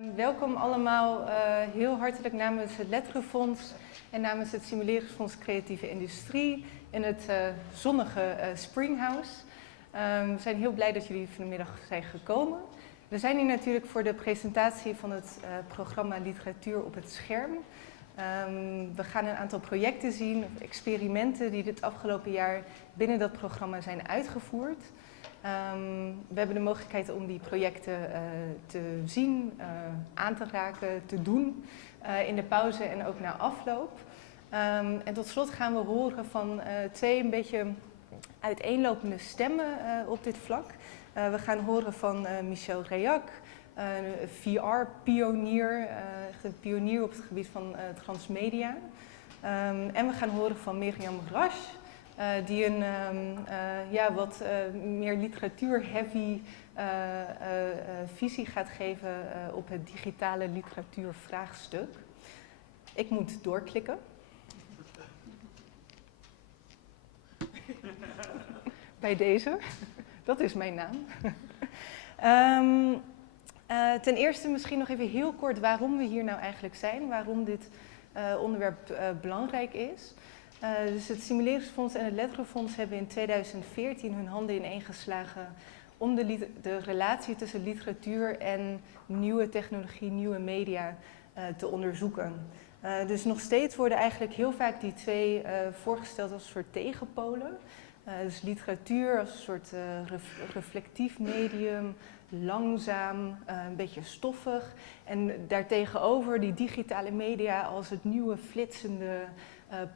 Welkom allemaal, heel hartelijk namens het Letterenfonds en namens het Stimuleringsfonds Creatieve Industrie in het zonnige Springhouse. We zijn heel blij dat jullie vanmiddag zijn gekomen. We zijn hier natuurlijk voor de presentatie van het programma Literatuur op het Scherm. We gaan een aantal projecten zien, experimenten die dit afgelopen jaar binnen dat programma zijn uitgevoerd. We hebben de mogelijkheid om die projecten te zien, aan te raken, te doen in de pauze en ook na afloop. En tot slot gaan we horen van twee een beetje uiteenlopende stemmen op dit vlak. We gaan horen van Michel Reilhac, VR-pionier, echt een pionier op het gebied van transmedia. En we gaan horen van Michel Reilhac, die een wat meer literatuur-heavy visie gaat geven op het digitale literatuurvraagstuk. Ik moet doorklikken. Bij deze. Dat is mijn naam. Ten eerste misschien nog even heel kort waarom we hier nou eigenlijk zijn. Waarom dit onderwerp belangrijk is. Dus het Stimuleringsfonds en het Letterenfonds hebben in 2014 hun handen ineengeslagen om de relatie tussen literatuur en nieuwe technologie, nieuwe media te onderzoeken. Dus nog steeds worden eigenlijk heel vaak die twee voorgesteld als een soort tegenpolen. Dus literatuur als een soort reflectief medium, langzaam, een beetje stoffig. En daartegenover die digitale media als het nieuwe flitsende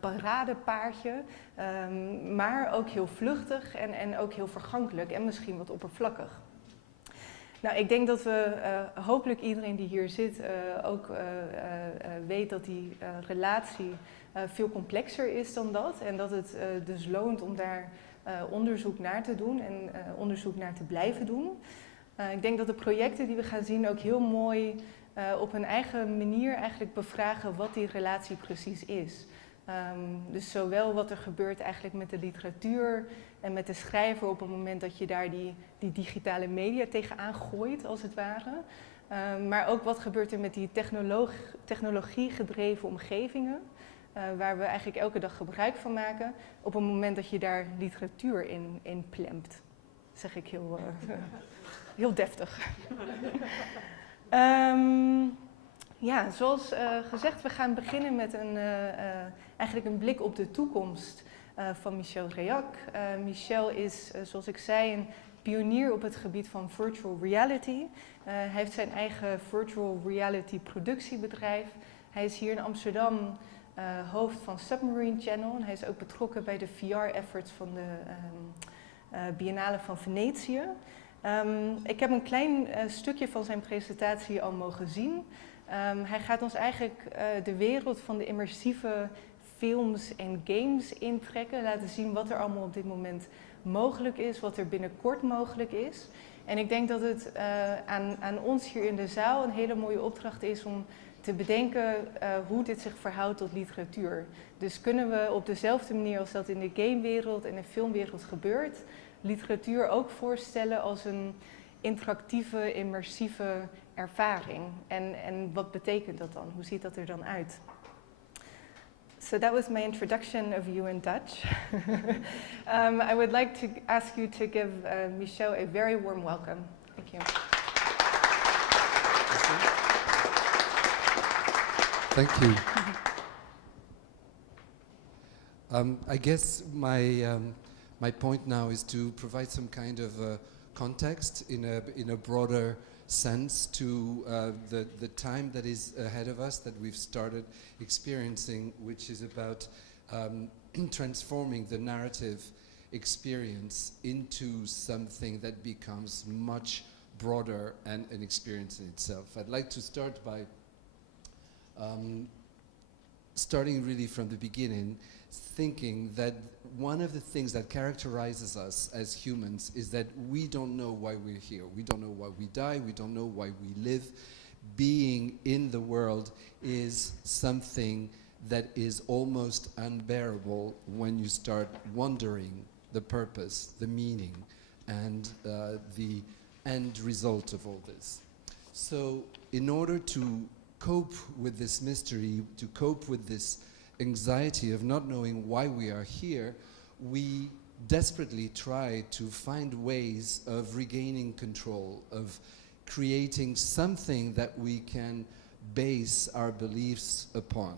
paradepaardje. Maar ook heel vluchtig en ook heel vergankelijk en misschien wat oppervlakkig. Nou, ik denk dat we hopelijk iedereen die hier zit ook weet dat die relatie veel complexer is dan dat. En dat het dus loont om daar onderzoek naar te doen en onderzoek naar te blijven doen. Ik denk dat de projecten die we gaan zien ook heel mooi op hun eigen manier eigenlijk bevragen wat die relatie precies is. Dus zowel wat er gebeurt eigenlijk met de literatuur en met de schrijver op het moment dat je daar die digitale media tegenaan gooit, als het ware. Maar ook wat gebeurt er met die technologie gedreven omgevingen, waar we eigenlijk elke dag gebruik van maken, op het moment dat je daar literatuur in plemt. Dat zeg ik heel deftig. Ja, zoals gezegd, we gaan beginnen met eigenlijk een blik op de toekomst van Michel Reilhac. Michel is, zoals ik zei, een pionier op het gebied van virtual reality. Hij heeft zijn eigen virtual reality productiebedrijf. Hij is hier in Amsterdam hoofd van Submarine Channel. En hij is ook betrokken bij de VR-efforts van de Biennale van Venetië. Ik heb een klein stukje van zijn presentatie al mogen zien. Hij gaat ons eigenlijk de wereld van de immersieve films en games intrekken. Laten zien wat er allemaal op dit moment mogelijk is, wat er binnenkort mogelijk is. En ik denk dat het aan ons hier in de zaal een hele mooie opdracht is om te bedenken hoe dit zich verhoudt tot literatuur. Dus kunnen we op dezelfde manier als dat in de gamewereld en de filmwereld gebeurt, literatuur ook voorstellen als een interactieve, immersieve ervaring. En wat betekent dat dan? Hoe ziet dat er dan uit? So that was my introduction of You in Dutch. I would like to ask you to give Michel a very warm welcome. Thank you. Thank you. I guess my point now is to provide some kind of context in a broader sense to the time that is ahead of us, that we've started experiencing, which is about transforming the narrative experience into something that becomes much broader and an experience in itself. I'd like to start by starting really from the beginning, thinking that one of the things that characterizes us as humans is that we don't know why we're here. We don't know why we die. We don't know why we live. Being in the world is something that is almost unbearable when you start wondering the purpose, the meaning, and the end result of all this. So in order to cope with this mystery, to cope with this anxiety of not knowing why we are here, we desperately try to find ways of regaining control, of creating something that we can base our beliefs upon.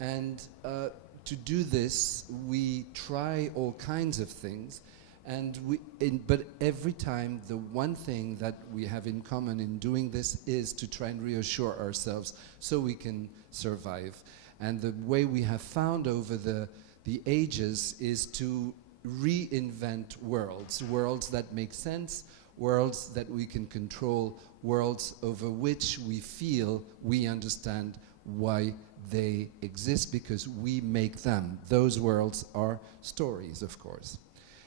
And to do this, we try all kinds of things, and but every time the one thing that we have in common in doing this is to try and reassure ourselves so we can survive. And the way we have found over the ages is to reinvent worlds that make sense, worlds that we can control, worlds over which we feel we understand why they exist, because we make them. Those worlds are stories, of course.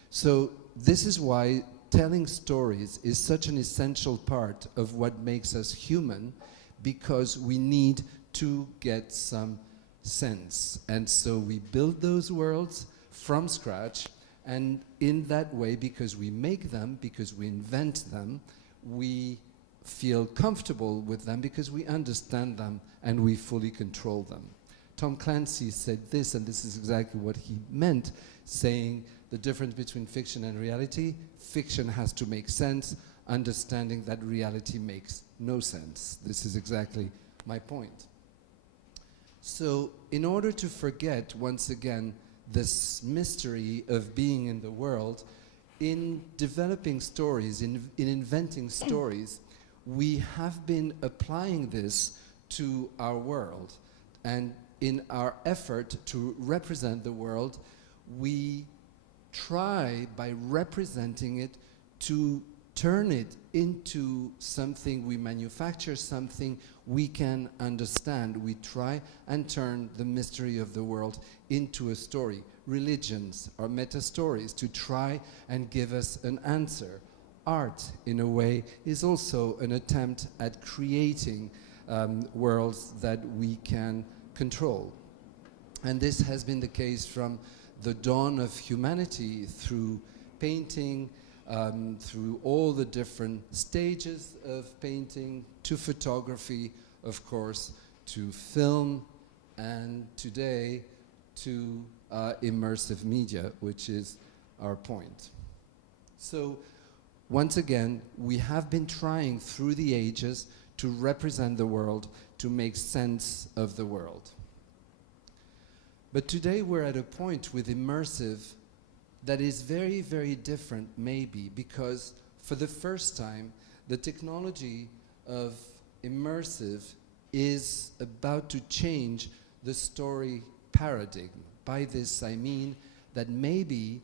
So this is why telling stories is such an essential part of what makes us human, because we need to get some sense. And so we build those worlds from scratch, and in that way, because we make them, because we invent them, we feel comfortable with them because we understand them and we fully control them. Tom Clancy said this, and this is exactly what he meant, saying the difference between fiction and reality: fiction has to make sense, understanding that reality makes no sense. This is exactly my point. So in order to forget, once again, this mystery of being in the world, in developing stories, in inventing stories, we have been applying this to our world. And in our effort to represent the world, we try, by representing it, to turn it into something we manufacture, something we can understand. We try and turn the mystery of the world into a story. Religions are meta-stories to try and give us an answer. Art, in a way, is also an attempt at creating worlds that we can control. And this has been the case from the dawn of humanity, through painting, through all the different stages of painting, to photography, of course, to film, and today to immersive media, which is our point. So once again, we have been trying through the ages to represent the world, to make sense of the world. But today we're at a point with immersive that is very, very different, maybe, because for the first time, the technology of immersive is about to change the story paradigm. By this, I mean that maybe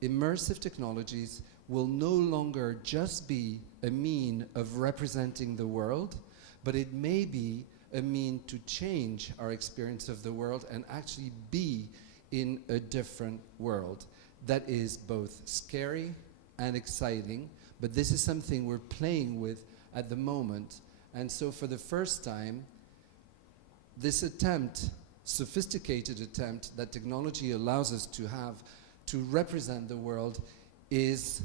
immersive technologies will no longer just be a mean of representing the world, but it may be a mean to change our experience of the world and actually be in a different world that is both scary and exciting, but this is something we're playing with at the moment. And so for the first time, this attempt, sophisticated attempt that technology allows us to have to represent the world, is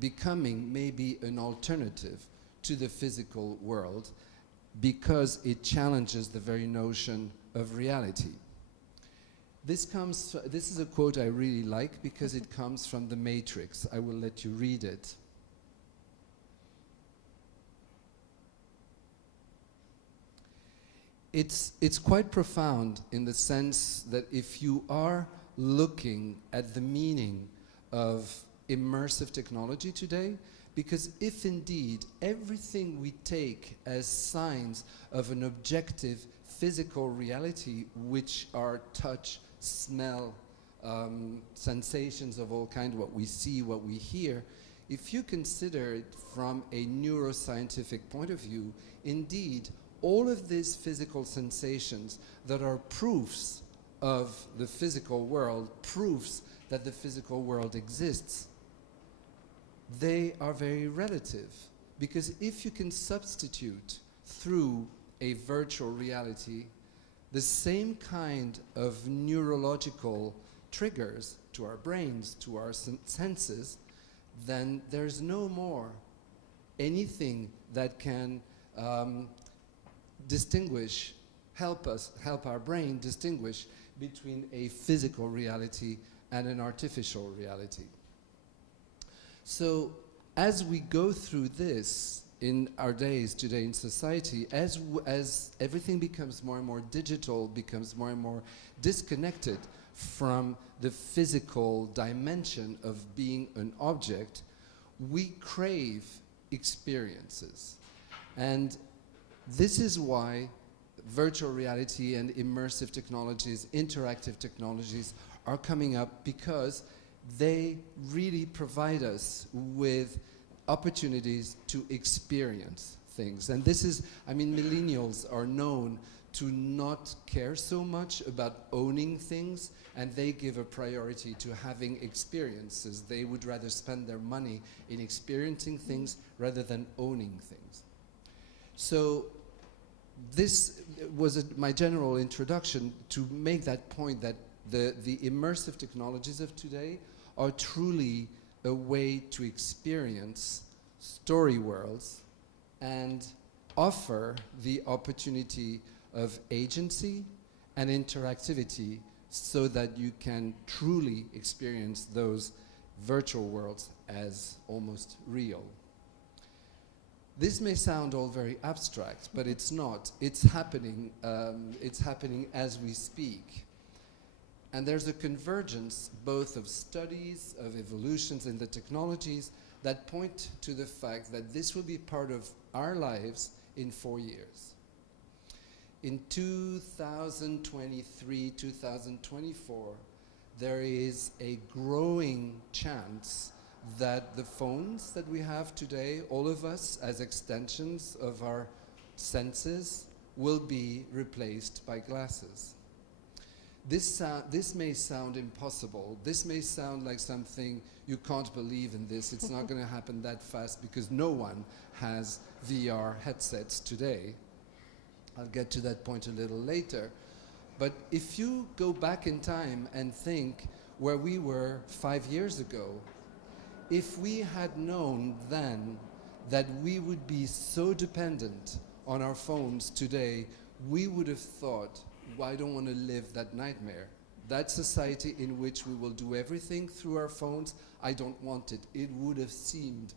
becoming maybe an alternative to the physical world, because it challenges the very notion of reality. This is a quote I really like because it comes from The Matrix. I will let you read it. It's quite profound in the sense that if you are looking at the meaning of immersive technology today, because if indeed everything we take as signs of an objective physical reality, which are touch, smell, sensations of all kinds, what we see, what we hear, if you consider it from a neuroscientific point of view, indeed, all of these physical sensations that are proofs of the physical world, proofs that the physical world exists, they are very relative. Because if you can substitute through a virtual reality the same kind of neurological triggers to our brains, to our senses, then there's no more anything that can um, help our brain distinguish between a physical reality and an artificial reality. So as we go through this in our days today in society, as everything becomes more and more digital, becomes more and more disconnected from the physical dimension of being an object, we crave experiences. And this is why virtual reality and immersive technologies, interactive technologies are coming up, because they really provide us with opportunities to experience things. And this is, I mean, millennials are known to not care so much about owning things, and they give a priority to having experiences. They would rather spend their money in experiencing things rather than owning things. So this was my general introduction to make that point that the immersive technologies of today are truly a way to experience story worlds and offer the opportunity of agency and interactivity so that you can truly experience those virtual worlds as almost real. This may sound all very abstract, but it's not. It's happening as we speak. And there's a convergence both of studies, of evolutions in the technologies that point to the fact that this will be part of our lives in 4 years. In 2023, 2024, there is a growing chance that the phones that we have today, all of us as extensions of our senses, will be replaced by glasses. This may sound impossible. This may sound like something you can't believe in this. It's not going to happen that fast because no one has VR headsets today. I'll get to that point a little later. But if you go back in time and think where we were 5 years ago, if we had known then that we would be so dependent on our phones today, we would have thought, well, I don't want to live that nightmare. That society in which we will do everything through our phones, I don't want it. It would have seemed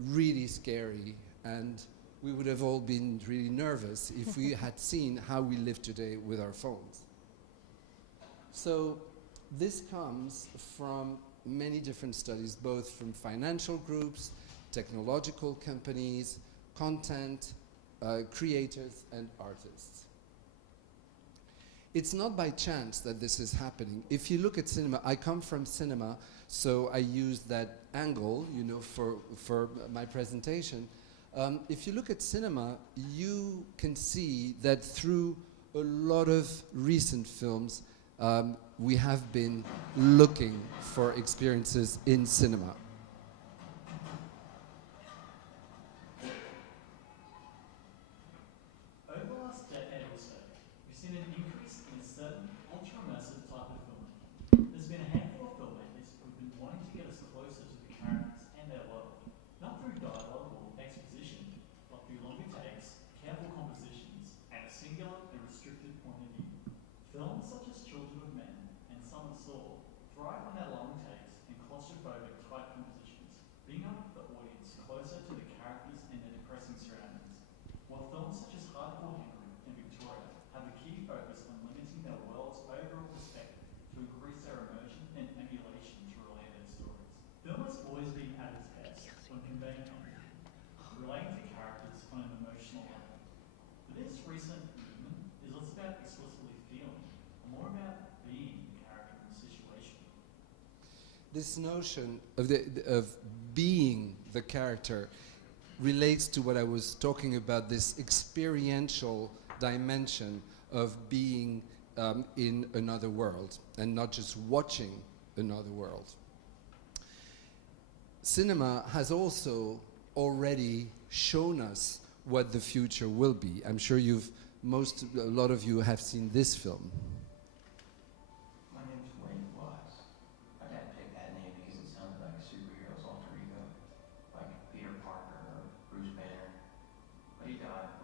really scary, and we would have all been really nervous if we had seen how we live today with our phones. So this comes from many different studies, both from financial groups, technological companies, content, creators, and artists. It's not by chance that this is happening. If you look at cinema, I come from cinema, so I use that angle, you know, for my presentation. If you look at cinema, you can see that through a lot of recent films, we have been looking for experiences in cinema. Over the last decade or so, we've seen an increase in a certain ultra-immersive type of film. There's been a handful of filmmakers who've been wanting to get us closer to the characters and their world, not through dialogue or exposition, but through longer takes, careful compositions, and a singular and restricted point of view. Films such as Children of Men and Summer Saw thrive on their long takes and claustrophobic tight compositions, bringing up the audience closer to the characters and their depressing surroundings. While films such as Hardcore Henry and Victoria have a key focus on limiting their world's overall perspective to increase their immersion and emulation to relay their stories. Film has always been at its best when conveying empathy, relating to characters on an emotional level. But this recent movement is less about explicitly feeling, and more about being the character in the situation. This notion of being the character relates to what I was talking about, this experiential dimension of being in another world and not just watching another world. Cinema has also already shown us what the future will be. I'm sure a lot of you have seen this film. My name's Wayne Wise. My dad picked that name because it sounded like a superhero's alter ego, like Peter Parker or Bruce Banner. But he died.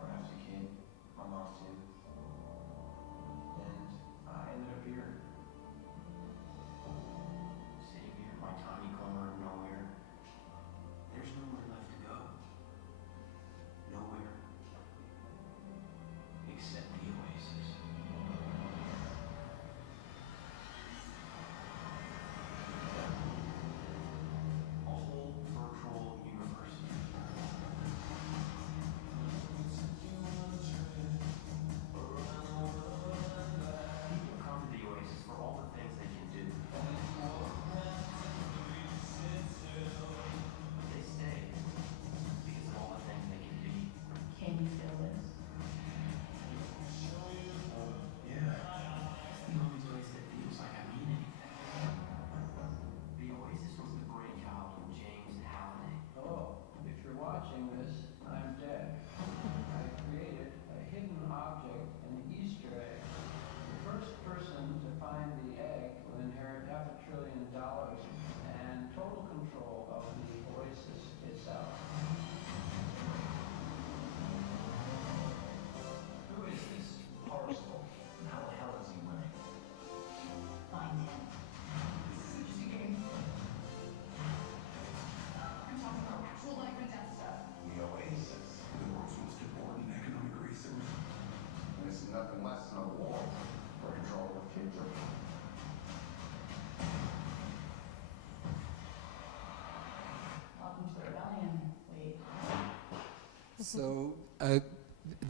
So,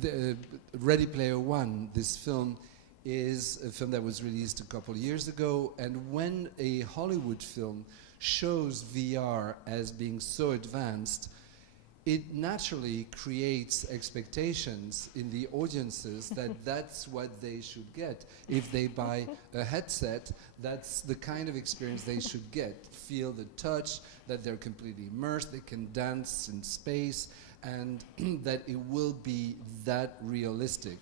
the Ready Player One, this film, is a film that was released a couple years ago, and when a Hollywood film shows VR as being so advanced, it naturally creates expectations in the audiences that that's what they should get. If they buy a headset, that's the kind of experience they should get. Feel the touch, that they're completely immersed, they can dance in space, and that it will be that realistic.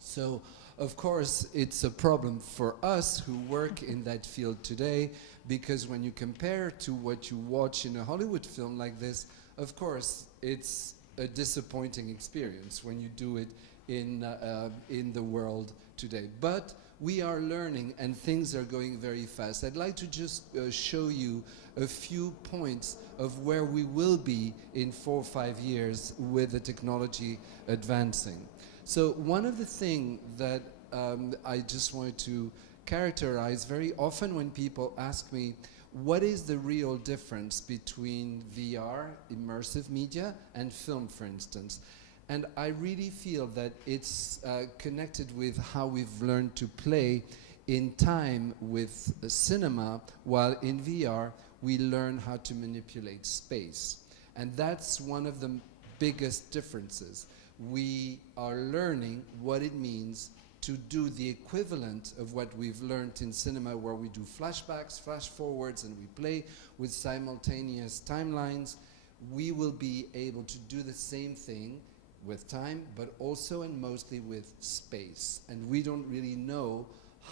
So, of course, it's a problem for us who work in that field today, because when you compare to what you watch in a Hollywood film like this, of course, it's a disappointing experience when you do it in the world today. But we are learning, and things are going very fast. I'd like to just show you a few points of where we will be in 4 or 5 years with the technology advancing. So one of the things that I just wanted to characterize, very often when people ask me, what is the real difference between VR, immersive media, and film, for instance? And I really feel that it's connected with how we've learned to play in time with cinema, while in VR we learn how to manipulate space. And that's one of the biggest differences. We are learning what it means to do the equivalent of what we've learned in cinema, where we do flashbacks, flash forwards, and we play with simultaneous timelines. We will be able to do the same thing with time, but also and mostly with space. And we don't really know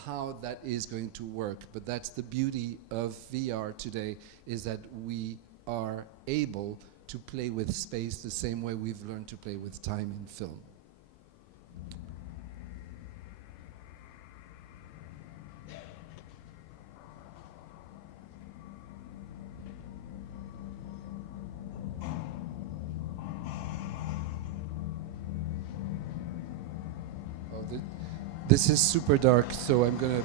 how that is going to work, but that's the beauty of VR today, is that we are able to play with space the same way we've learned to play with time in film. This is super dark, so I'm gonna...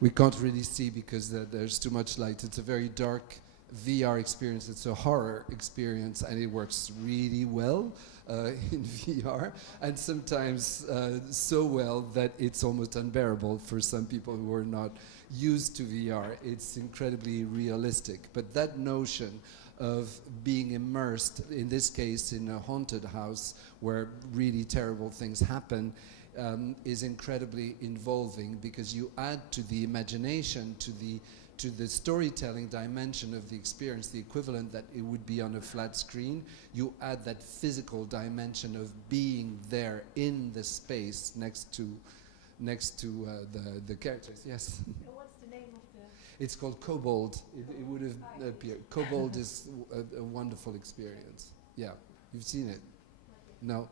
We can't really see because there's too much light. It's a very dark VR experience. It's a horror experience, and it works really well in VR, and sometimes so well that it's almost unbearable for some people who are not used to VR. It's incredibly realistic. But that notion of being immersed, in this case in a haunted house where really terrible things happen, is incredibly involving, because you add to the imagination, to the storytelling dimension of the experience, the equivalent that it would be on a flat screen. You add that physical dimension of being there in the space next to the characters. Yes. What's the name of the? It's called Kobold. It would have appeared. Kobold is a wonderful experience. Yeah, you've seen it? No,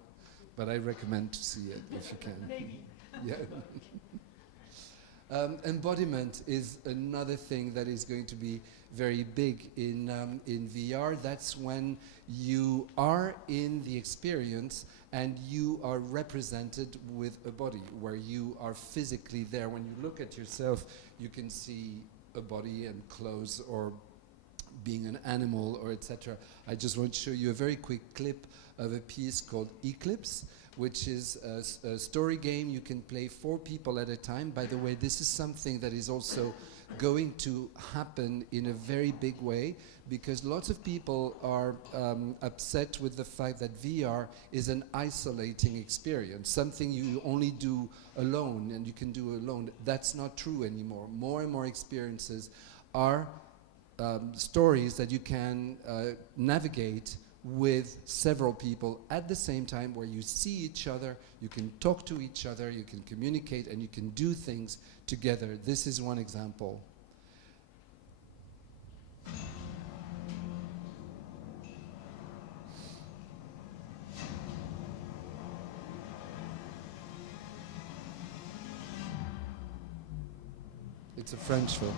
but I recommend to see it if you can. Maybe. Yeah. Embodiment is another thing that is going to be very big in VR. That's when you are in the experience and you are represented with a body, where you are physically there. When you look at yourself, you can see a body and clothes, or being an animal, or etc. I just want to show you a very quick clip of a piece called Eclipse, which is a story game you can play 4 people at a time. By the way, this is something that is also going to happen in a very big way, because lots of people are upset with the fact that VR is an isolating experience, something you only do alone and you can do alone. That's not true anymore. More and more experiences are stories that you can navigate with several people at the same time, where you see each other, you can talk to each other, you can communicate, and you can do things together. This is one example. It's a French film.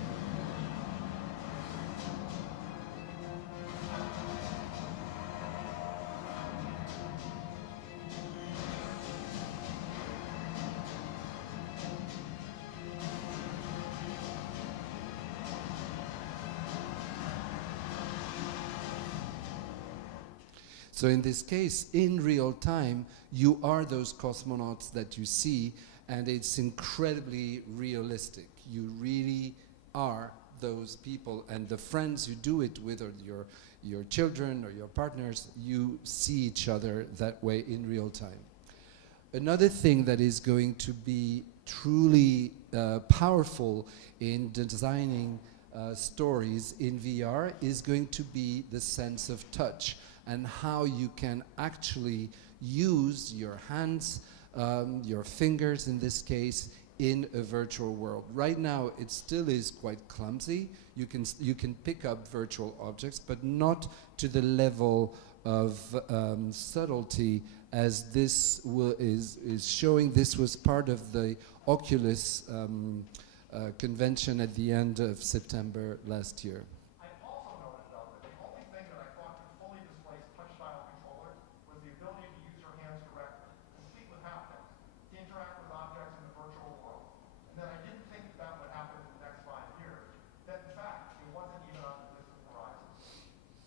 So in this case, in real time, you are those cosmonauts that you see, and it's incredibly realistic. You really are those people, and the friends you do it with, or your children or your partners, you see each other that way in real time. Another thing that is going to be truly powerful in designing stories in VR is going to be the sense of touch, and how you can actually use your hands, your fingers in this case, in a virtual world. Right now, it still is quite clumsy. You can pick up virtual objects, but not to the level of subtlety as this is showing. This was part of the Oculus convention at the end of September last year. I also noticed, though, that the only thing that I thought could fully displace touch-style controller was the ability to use your hands directly, complete with haptics, to interact with objects in the virtual world. And then I didn't think that would happen in the next 5 years, that in fact, it wasn't even on the distant horizon.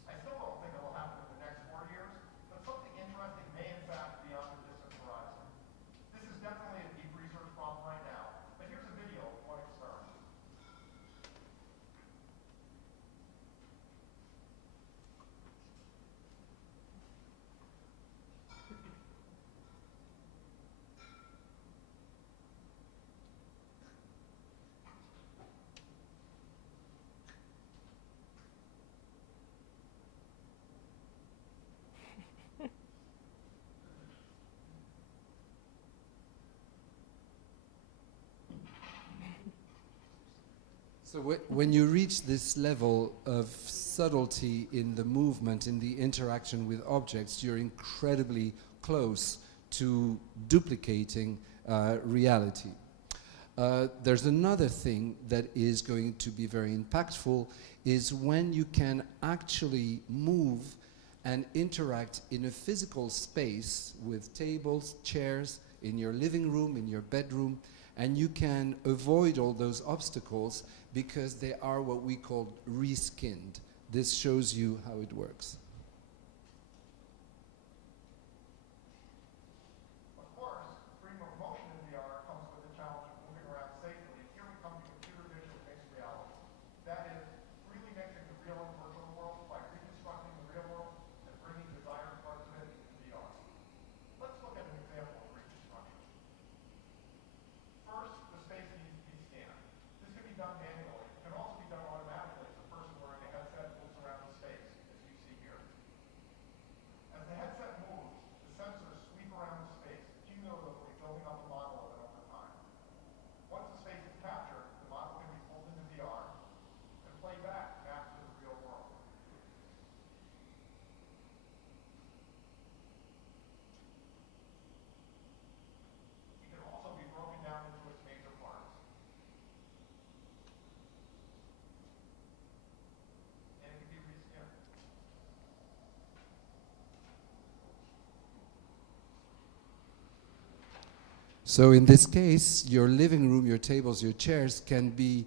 I still don't think it will happen in the next 4 years, but something interesting may in fact be on the distant horizon. This is definitely a deep research problem right now, but here's a video of one experiment. So when you reach this level of subtlety in the movement, in the interaction with objects, you're incredibly close to duplicating reality. There's another thing that is going to be very impactful, is when you can actually move and interact in a physical space with tables, chairs, in your living room, in your bedroom, and you can avoid all those obstacles because they are what we call reskinned. This shows you how it works. Of course, freedom of motion in VR comes with the challenge of moving around safely. Here we come to computer vision and mixed reality. That is, really mixing the real and virtual world by reconstructing the real world and bringing desired parts of it into VR. Let's look at an example of reconstruction. First, the space needs to be scanned. This can be done manually. It can also be done automatically as the person wearing a headset moves around the space, as you see here. As the headset moves, the sensors sweep around the space, cumulatively building up a model of it over time. Once the space is captured, the model can be pulled into VR and played back mapped to the real world. It can also be broken down into its major parts. And it can be reskinned. So in this case, your living room, your tables, your chairs can be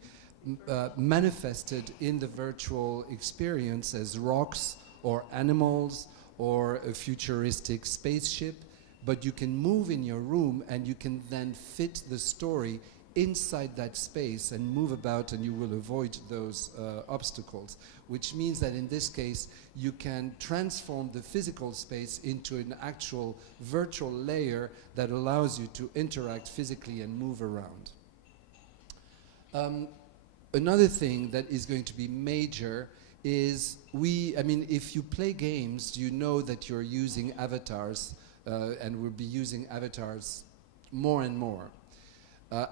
manifested in the virtual experience as rocks or animals or a futuristic spaceship, but you can move in your room and you can then fit the story inside that space and move about, and you will avoid those obstacles, which means that in this case you can transform the physical space into an actual virtual layer that allows you to interact physically and move around. Another thing that is going to be major is if you play games, you know that you're using avatars, and we'll be using avatars more and more.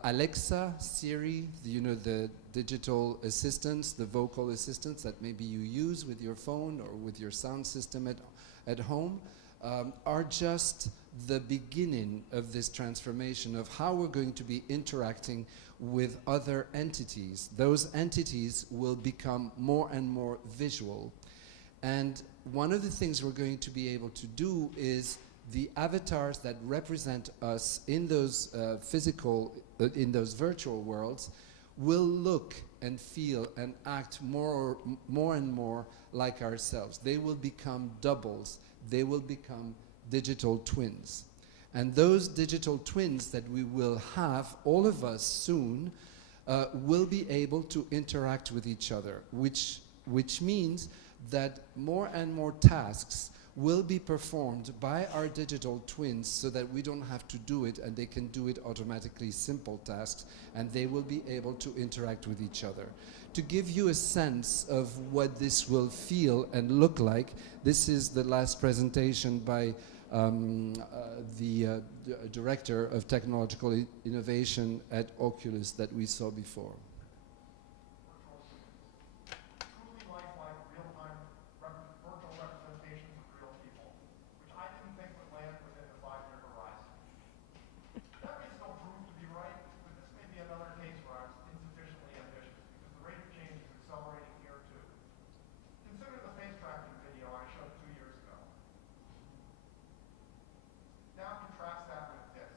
Alexa, Siri, the digital assistants, the vocal assistants that maybe you use with your phone or with your sound system at home, are just the beginning of this transformation of how we're going to be interacting with other entities. Those entities will become more and more visual. And one of the things we're going to be able to do is the avatars that represent us in those in those virtual worlds will look and feel and act more and more like ourselves. They will become doubles. they will become digital twins. And those digital twins that we will have, all of us soon, will be able to interact with each other, which means that more and more tasks will be performed by our digital twins so that we don't have to do it and they can do it automatically, simple tasks, and they will be able to interact with each other. To give you a sense of what this will feel and look like, this is the last presentation by the Director of Technological Innovation at Oculus that we saw before. Truly lifelike, real-time virtual representations of real people, which I didn't think would land within the 5-year horizon. That may still prove to be right, but this may be another case where I was insufficiently ambitious, because the rate of change is accelerating here too. Consider the face tracking video I showed 2 years ago. Now contrast that with this.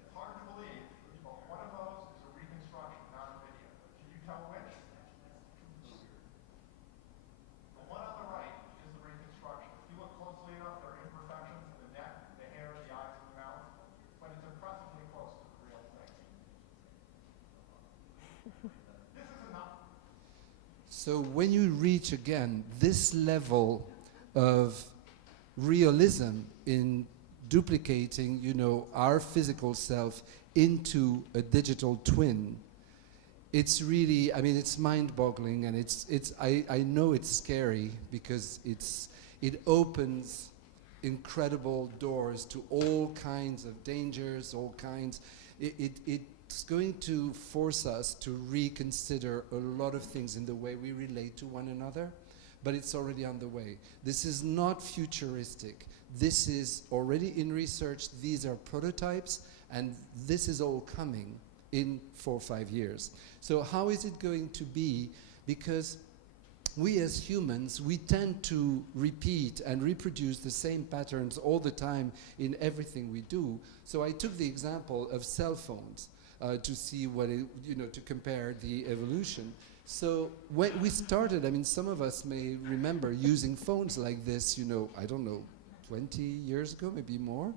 It's hard to believe, but one of those is a reconstruction, not a video. Can you tell which? The one on the right is the reconstruction. If you look closely enough, there are imperfections in the neck, the hair, the eyes, and the mouth, but it's impressively close to the real thing. This is enough. So when you reach again this level of realism in duplicating, you know, our physical self into a digital twin, it's really, I mean, it's mind-boggling, and I know it's scary because it opens incredible doors to all kinds of dangers, all kinds. It's going to force us to reconsider a lot of things in the way we relate to one another, but it's already on the way. This is not futuristic. This is already in research. These are prototypes, and this is all coming in 4 or 5 years. So how is it going to be? Because we as humans, we tend to repeat and reproduce the same patterns all the time in everything we do. So I took the example of cell phones to see what it, you know, to compare the evolution. So when we started, I mean, some of us may remember using phones like this, you know, I don't know, 20 years ago, maybe more.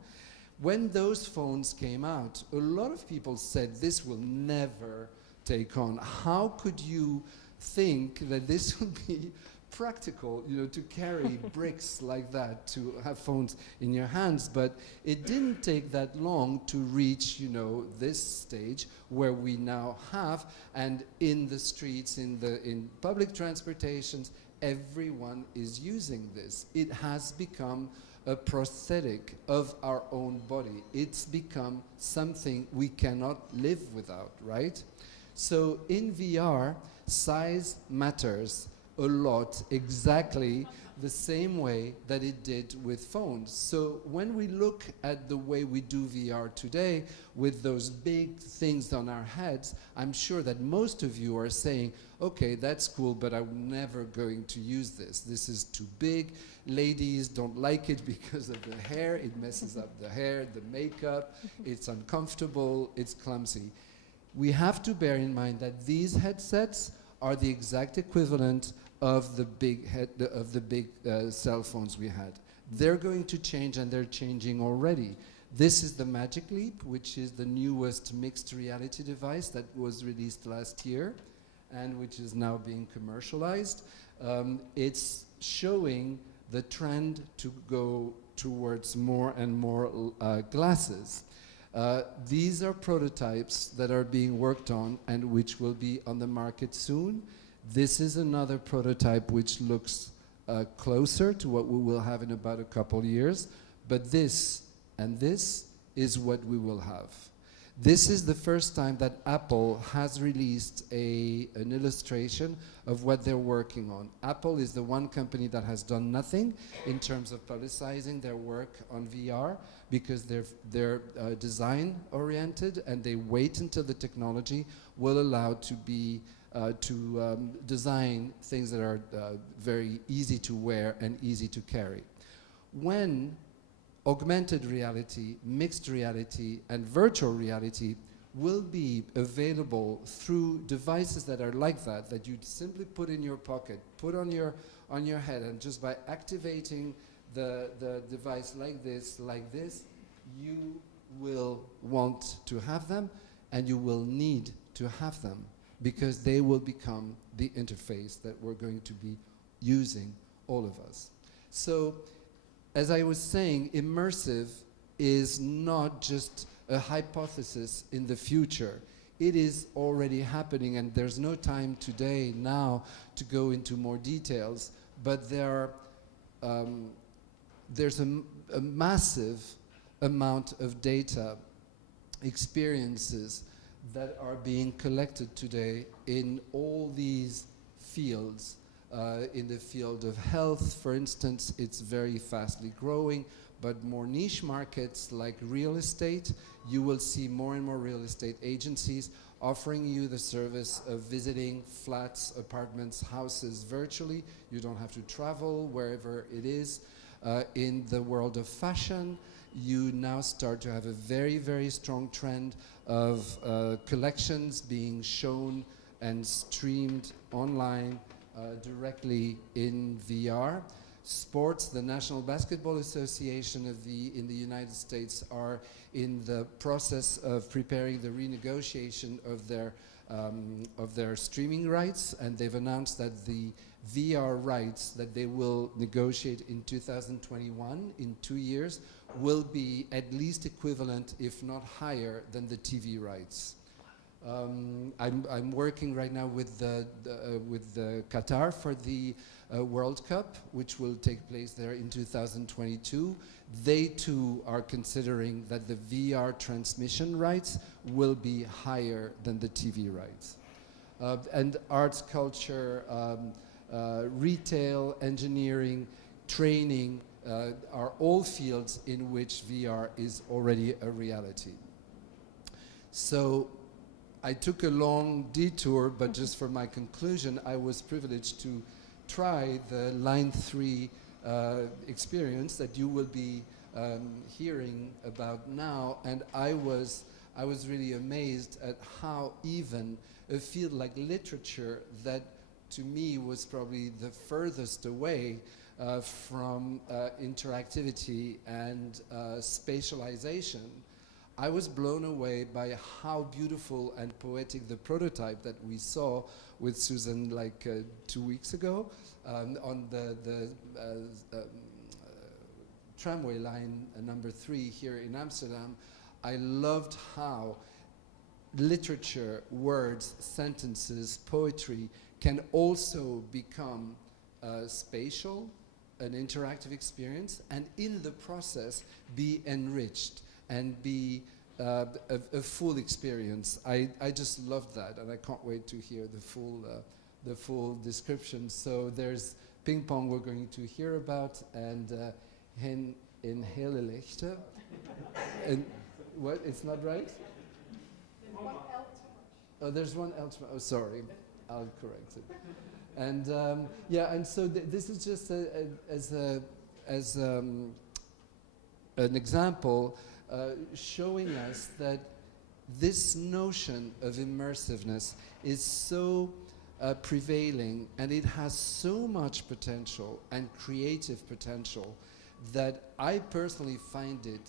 When those phones came out, a lot of people said this will never take on. How could you think that this would be practical, you know, to carry bricks like that, to have phones in your hands? But it didn't take that long to reach, you know, this stage where we now have, and in the streets, in public transportations, everyone is using this. It has become a prosthetic of our own body. It's become something we cannot live without, right? So in VR, size matters a lot, exactly the same way that it did with phones. So when we look at the way we do VR today with those big things on our heads, I'm sure that most of you are saying, okay, that's cool, but I'm never going to use this. This is too big. Ladies don't like it because of the hair. It messes up the hair, the makeup. It's uncomfortable. It's clumsy. We have to bear in mind that these headsets are the exact equivalent of the big cell phones we had. They're going to change, and they're changing already. This is the Magic Leap, which is the newest mixed reality device that was released last year and which is now being commercialized. It's showing the trend to go towards more and more glasses. These are prototypes that are being worked on and which will be on the market soon. This is another prototype which looks closer to what we will have in about a couple years, but this and this is what we will have. This is the first time that Apple has released an illustration of what they're working on. Apple is the one company that has done nothing in terms of publicizing their work on VR because they're design oriented, and they wait until the technology will allow to be design things that are very easy to wear and easy to carry. When augmented reality, mixed reality, and virtual reality will be available through devices that are like that, that you simply put in your pocket, put on your head, and just by activating the device like this, you will want to have them, and you will need to have them, because they will become the interface that we're going to be using, all of us. So, as I was saying, immersive is not just a hypothesis in the future. It is already happening, and there's no time today, now, to go into more details, but there's a massive amount of data, experiences that are being collected today in all these fields. In the field of health, for instance, it's very fastly growing, but more niche markets like real estate, you will see more and more real estate agencies offering you the service of visiting flats, apartments, houses virtually. You don't have to travel wherever it is. In the world of fashion, you now start to have a very, very strong trend of collections being shown and streamed online directly in VR. Sports, the National Basketball Association in the United States are in the process of preparing the renegotiation of their streaming rights, and they've announced that the VR rights that they will negotiate in 2021, in 2 years, will be at least equivalent, if not higher, than the TV rights. I'm working right now with the Qatar for the World Cup, which will take place there in 2022. They too are considering that the VR transmission rights will be higher than the TV rights. And arts, culture, retail, engineering, training are all fields in which VR is already a reality. So I took a long detour, but just for my conclusion, I was privileged to try the Line 3 experience that you will be hearing about now, and I was really amazed at how even a field like literature, that to me was probably the furthest away from interactivity and spatialization, I was blown away by how beautiful and poetic the prototype that we saw with Susan like 2 weeks ago on the tramway line number 3 here in Amsterdam. I loved how literature, words, sentences, poetry can also become spatial, an interactive experience, and in the process be enriched and be a full experience. I just loved that, and I can't wait to hear the full description. So there's ping pong we're going to hear about, and hen in hele lichte. And what? It's not right? There's one L too much. Oh, there's one L too much. Oh, sorry. I'll correct it. And yeah, and so this is just as an example showing us that this notion of immersiveness is so prevailing, and it has so much potential and creative potential that I personally find it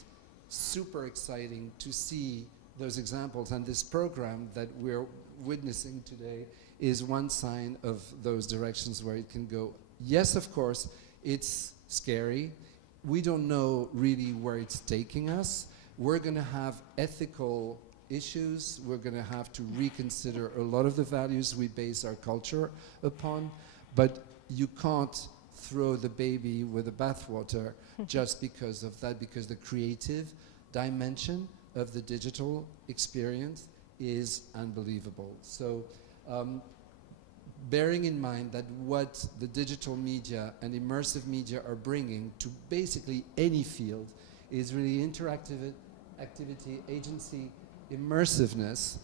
super exciting to see those examples, and this program that we're witnessing today is one sign of those directions where it can go. Yes, of course, it's scary. We don't know really where it's taking us. We're going to have ethical issues. We're going to have to reconsider a lot of the values we base our culture upon, but you can't throw the baby with the bathwater just because of that, because the creative dimension of the digital experience is unbelievable. So bearing in mind that what the digital media and immersive media are bringing to basically any field is really interactive activity, agency, immersiveness,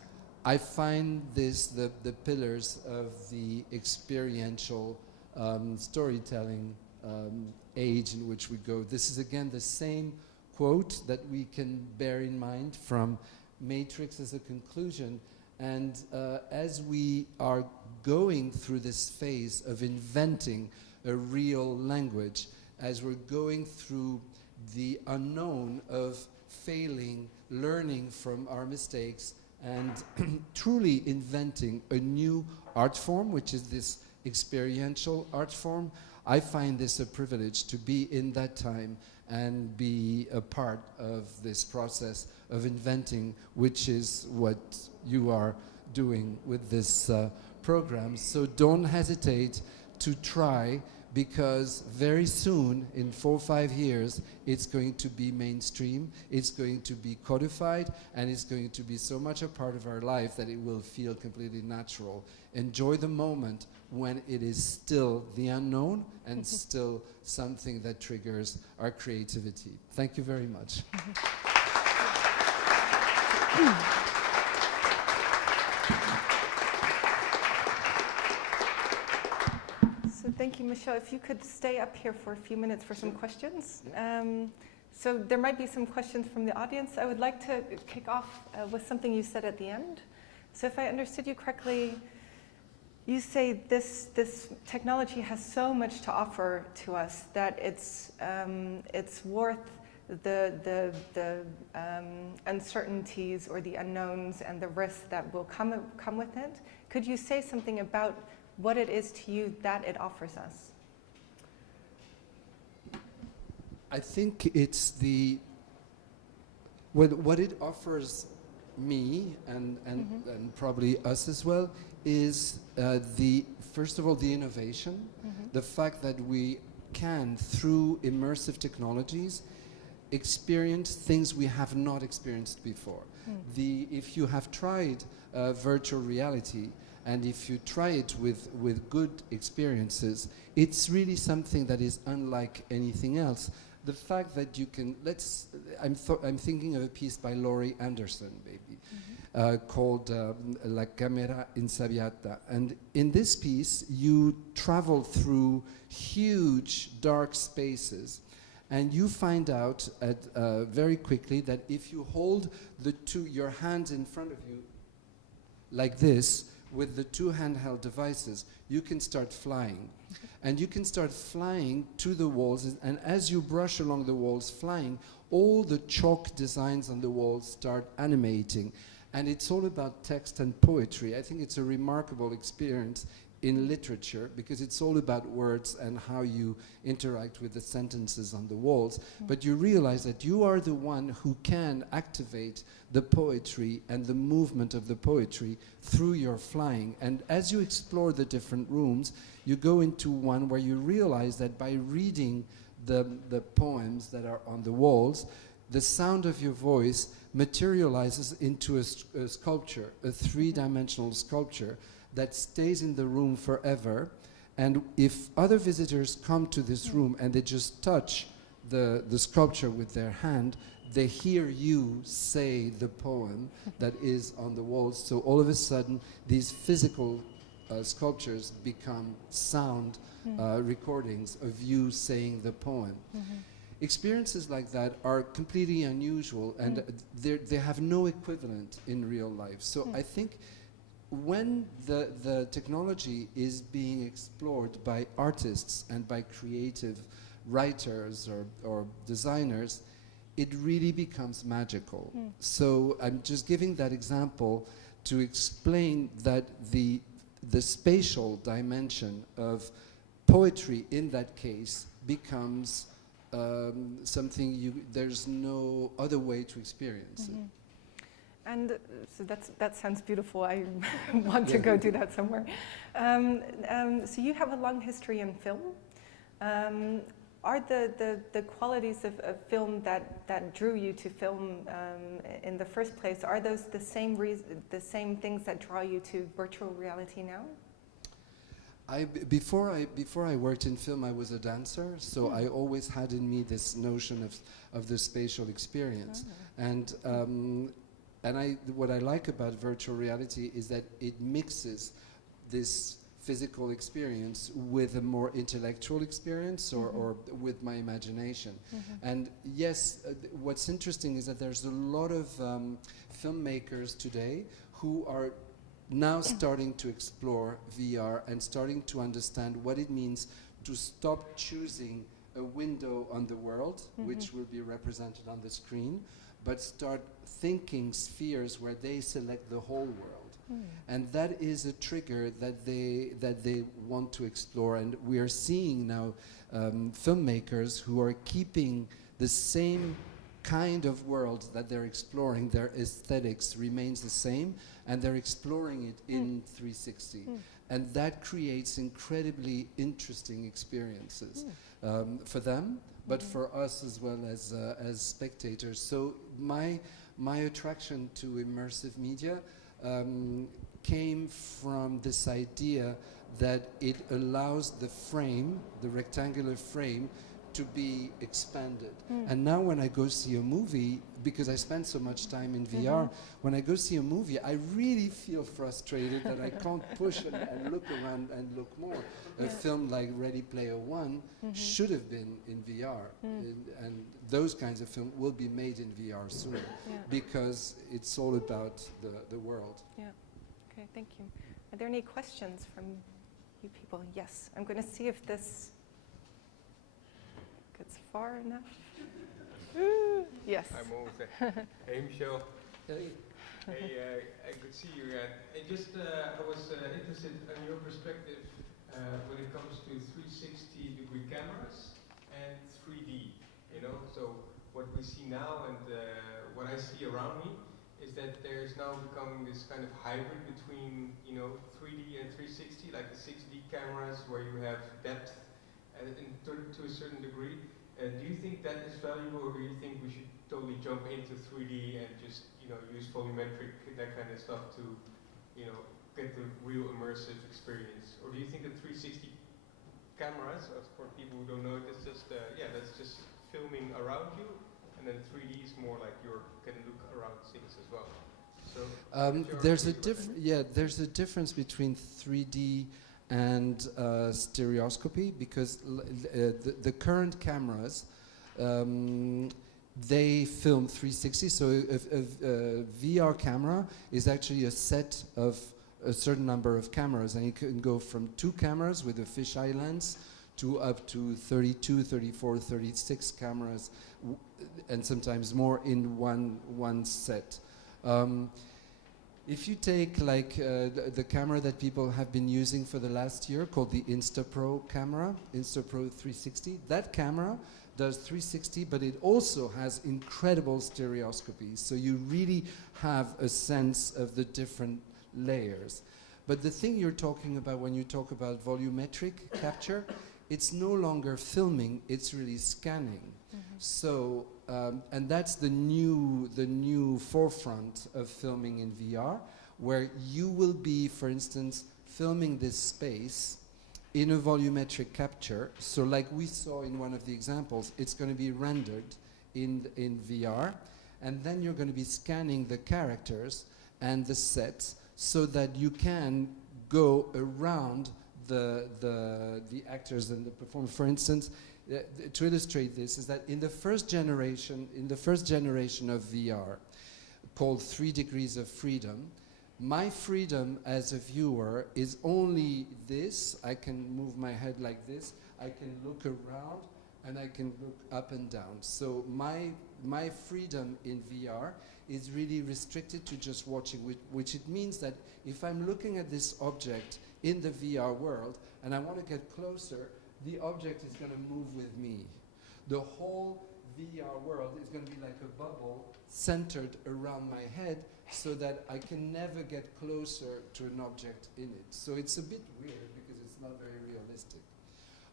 I find this the pillars of the experiential storytelling age in which we go. This is again the same quote that we can bear in mind from matrix as a conclusion. And as we are going through this phase of inventing a real language, as we're going through the unknown of failing, learning from our mistakes, and truly inventing a new art form, which is this experiential art form, I find this a privilege to be in that time and be a part of this process of inventing, which is what you are doing with this program. So don't hesitate to try, because very soon, in 4 or 5 years, it's going to be mainstream, it's going to be codified, and it's going to be so much a part of our life that it will feel completely natural. Enjoy the moment when it is still the unknown and still something that triggers our creativity. Thank you very much. So thank you, Michel. If you could stay up here for a few minutes for some questions. So there might be some questions from the audience. I would like to kick off with something you said at the end. So if I understood you correctly, you say this technology has so much to offer to us that it's worth the uncertainties or the unknowns and the risks that will come with it. Could you say something about what it is to you that it offers us? I think it's what it offers me and probably us as well is first of all the innovation, the fact that we can, through immersive technologies, experience things we have not experienced before. If you have tried virtual reality, and if you try it with good experiences, it's really something that is unlike anything else. The fact that you can, I'm thinking of a piece by Laurie Anderson, maybe, called La Camera Insabbiata. And in this piece, you travel through huge dark spaces, and you find out very quickly that if you hold your hands in front of you like this, with the 2 handheld devices, you can start flying. And you can start flying to the walls, and as you brush along the walls flying, all the chalk designs on the walls start animating. And it's all about text and poetry. I think it's a remarkable experience in literature, because it's all about words and how you interact with the sentences on the walls. But you realize that you are the one who can activate the poetry and the movement of the poetry through your flying. And as you explore the different rooms, you go into one where you realize that by reading the poems that are on the walls, the sound of your voice materializes into a sculpture, a 3-dimensional sculpture that stays in the room forever. And if other visitors come to this room and they just touch the sculpture with their hand, they hear you say the poem that is on the walls. So all of a sudden, these physical sculptures become sound recordings of you saying the poem. Experiences like that are completely unusual, and they have no equivalent in real life. So I think when the technology is being explored by artists and by creative writers or designers, it really becomes magical. So I'm just giving that example to explain that the spatial dimension of poetry in that case becomes something there's no other way to experience it. And so that sounds beautiful. I want to go do that somewhere. So you have a long history in film. Are the qualities of film that drew you to film in the first place, are those the same things that draw you to virtual reality now? Before I worked in film, I was a dancer, so I always had in me this notion of the spatial experience. And what I like about virtual reality is that it mixes this physical experience with a more intellectual experience or with my imagination. And yes, what's interesting is that there's a lot of filmmakers today who are now starting to explore VR and starting to understand what it means to stop choosing a window on the world, which will be represented on the screen, but start thinking spheres where they select the whole world. And that is a trigger that they want to explore. And we are seeing now filmmakers who are keeping the same kind of world that they're exploring. Their aesthetics remains the same, and they're exploring it in 360. And that creates incredibly interesting experiences for them, but for us as well as spectators. So my attraction to immersive media came from this idea that it allows the frame, the rectangular frame, to be expanded. And now when I go see a movie, because I spend so much time in VR, when I go see a movie, I really feel frustrated that I can't push and look around and look more. A film like Ready Player One should have been in VR. And those kinds of films will be made in VR soon, because it's all about the world. Yeah. Okay, thank you. Are there any questions from you people? Yes. I'm going to see if this gets far enough. Yes. I'm almost there. Hey, Michel. Hey. Hey, good to see you again. I was interested in your perspective when it comes to 360-degree cameras and 3D. You know, so what we see now and what I see around me is that there's now becoming this kind of hybrid between 3D and 360, like the 6D cameras where you have depth to a certain degree. Do you think that is valuable, or do you think we should totally jump into 3D and just use volumetric, that kind of stuff to get the real immersive experience? Or do you think that 360 cameras, for people who don't know it, that's just filming around you, and then 3D is more like you can look around things as well? So there's a difference between 3D and stereoscopy, because the current cameras, they film 360. So a VR camera is actually a set of a certain number of cameras, and you can go from 2 cameras with a fisheye lens to up to 32, 34, 36 cameras, and sometimes more in one set. If you take like the camera that people have been using for the last year, called the InstaPro camera, InstaPro 360, that camera does 360, but it also has incredible stereoscopy. So you really have a sense of the different layers. But the thing you're talking about when you talk about volumetric capture, it's no longer filming, it's really scanning. So, and that's the new forefront of filming in VR, where you will be, for instance, filming this space in a volumetric capture. So like we saw in one of the examples, it's going to be rendered in VR, and then you're going to be scanning the characters and the sets so that you can go around the actors and the performers. For instance, to illustrate this, is that in the first generation of VR, called 3 Degrees of Freedom, my freedom as a viewer is only this. I can move my head like this, I can look around, and I can look up and down. So my freedom in VR is really restricted to just watching, which it means that if I'm looking at this object in the VR world and I want to get closer, the object is going to move with me. The whole VR world is going to be like a bubble centered around my head, so that I can never get closer to an object in it. So it's a bit weird because it's not very realistic.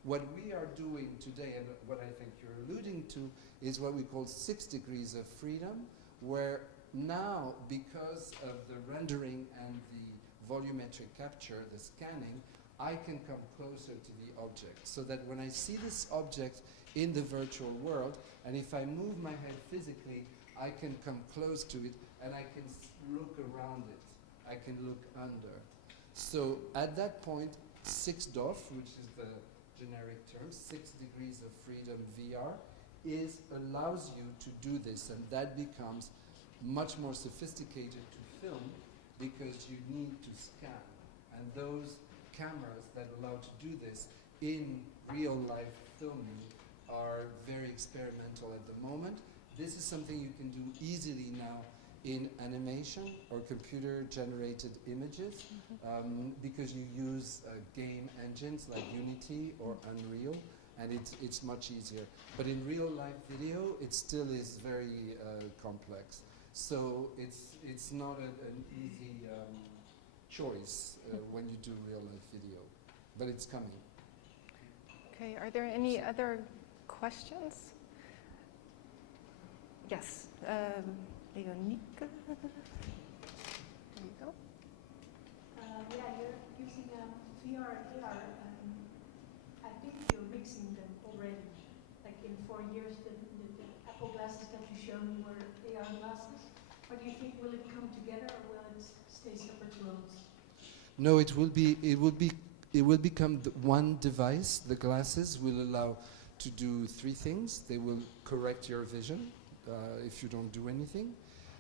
What we are doing today, and what I think you're alluding to, is what we call 6 degrees of freedom, where now, because of the rendering and the volumetric capture, the scanning, I can come closer to the object, so that when I see this object in the virtual world, and if I move my head physically, I can come close to it, and I can look around it. I can look under. So at that point, 6DOF, which is the generic term, 6 degrees of freedom VR, allows you to do this, and that becomes much more sophisticated to film because you need to scan. And those cameras that allow to do this in real life filming are very experimental at the moment. This is something you can do easily now in animation or computer generated images, because you use game engines like Unity or Unreal, and it's much easier. But in real life video, it still is very complex. So it's not an easy choice when you do real life video, but it's coming. Okay, are there any other questions? Yes, Leonique. There you go. Yeah, you're using VR and AR. I think you're mixing them already. Like in 4 years, the Apple glasses that you showed me were AR glasses. Or do you think will it come together, or will it stay separate worlds? No, it will become one device. The glasses will allow to do 3 things. They will correct your vision if you don't do anything.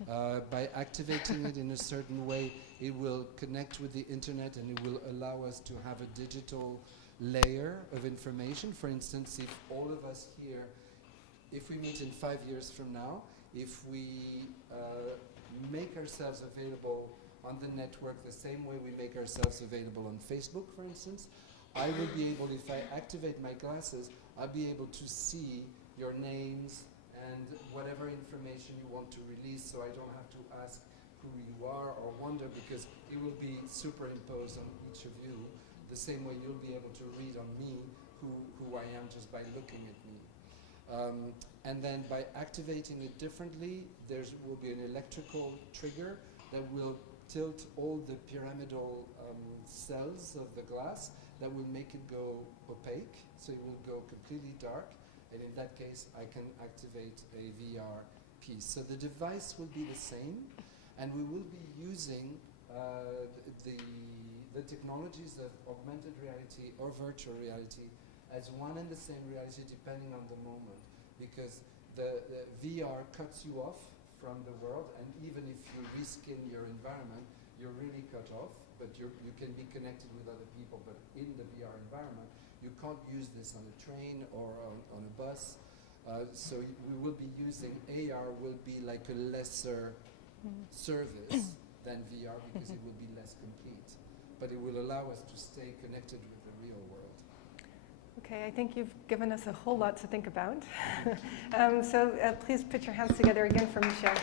By activating it in a certain way, it will connect with the internet, and it will allow us to have a digital layer of information. For instance, if all of us here, if we meet in 5 years from now, if we make ourselves available on the network the same way we make ourselves available on Facebook, for instance, I will be able, if I activate my glasses, I'll be able to see your names and whatever information you want to release, so I don't have to ask who you are or wonder, because it will be superimposed on each of you, the same way you'll be able to read on me who I am just by looking at me. And then by activating it differently, there will be an electrical trigger that will tilt all the pyramidal cells of the glass that will make it go opaque, so it will go completely dark, and in that case I can activate a VR piece. So the device will be the same, and we will be using the technologies of augmented reality or virtual reality as one and the same reality depending on the moment, because the VR cuts you off from the world, and even if you reskin your environment, you're really cut off, but you can be connected with other people, but in the VR environment, you can't use this on a train or on a bus. So we will be using, AR will be like a lesser service than VR, because it will be less complete, but it will allow us to stay connected with the real world. Okay, I think you've given us a whole lot to think about. So please put your hands together again for Michel.